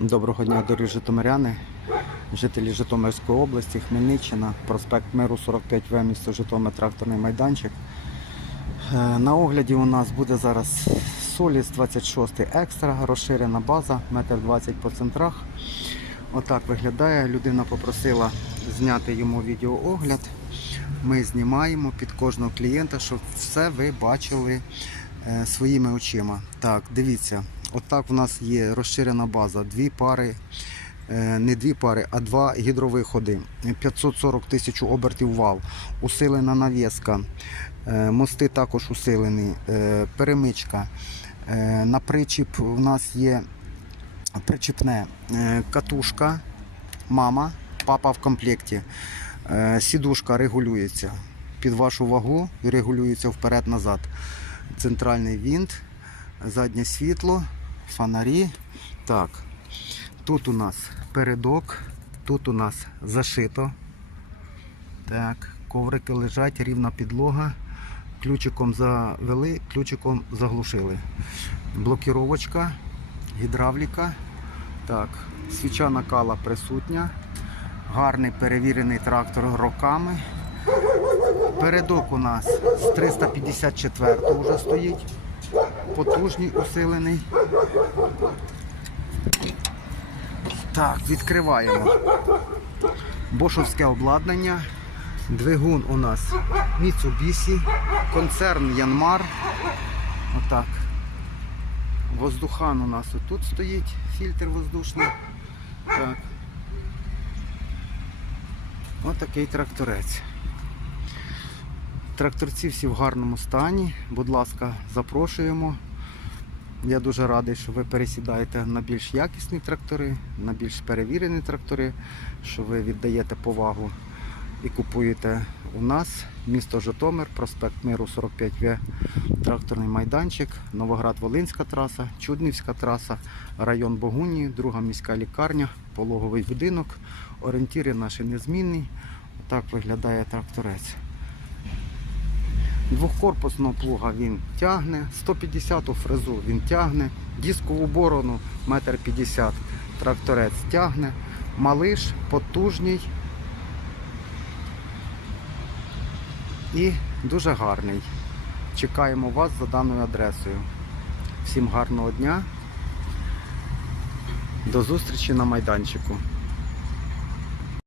Доброго дня, дорогі житомиряни, жителі Житомирської області, Хмельниччина, проспект Миру 45В, місто Житомир, тракторний майданчик. Е, На огляді у нас буде зараз Соліс 26 екстра, розширена база, метр 20 по центрах. Отак виглядає. Людина попросила зняти йому відеоогляд. Ми знімаємо під кожного клієнта, щоб все ви бачили своїми очима. Так, дивіться, отак у нас є розширена база, дві пари, е, не дві пари, а два гідровиходи, 540 тисяч обертів вал, усилена навіска, е, мости також усилені, е, перемичка. Е, На причіп у нас є причіпне е, катушка, мама, папа в комплекті. Е, Сідушка регулюється під вашу вагу і регулюється вперед-назад. Центральний вінт, заднє світло, фонарі. Так, тут у нас передок, тут у нас зашито. Так, коврики лежать, рівна підлога. Ключиком завели, ключиком заглушили. Блокіровочка, гідравліка. Так, свіча накала присутня. Гарний перевірений трактор роками. Передок у нас з 354 вже стоїть. Потужний, усилений. Так, відкриваємо. Бошовське обладнання. Двигун у нас Mitsubishi, концерн Янмар. Отак. Воздухан у нас отут стоїть, фільтр воздушний. Так. Ось такий тракторець. Тракторці всі в гарному стані. Будь ласка, запрошуємо. Я дуже радий, що ви пересідаєте на більш якісні трактори, на більш перевірені трактори, що ви віддаєте повагу і купуєте у нас місто Житомир, проспект Миру 45В, тракторний майданчик, Новоград-Волинська траса, Чуднівська траса, район Богуні, друга міська лікарня, пологовий будинок. Орієнтіри наші незмінні. Так виглядає тракторець. Двохкорпусного плуга він тягне, 150 фрезу він тягне, дискову борону 1,50 м тракторець тягне, малиш, потужний і дуже гарний. Чекаємо вас за даною адресою. Всім гарного дня. До зустрічі на майданчику.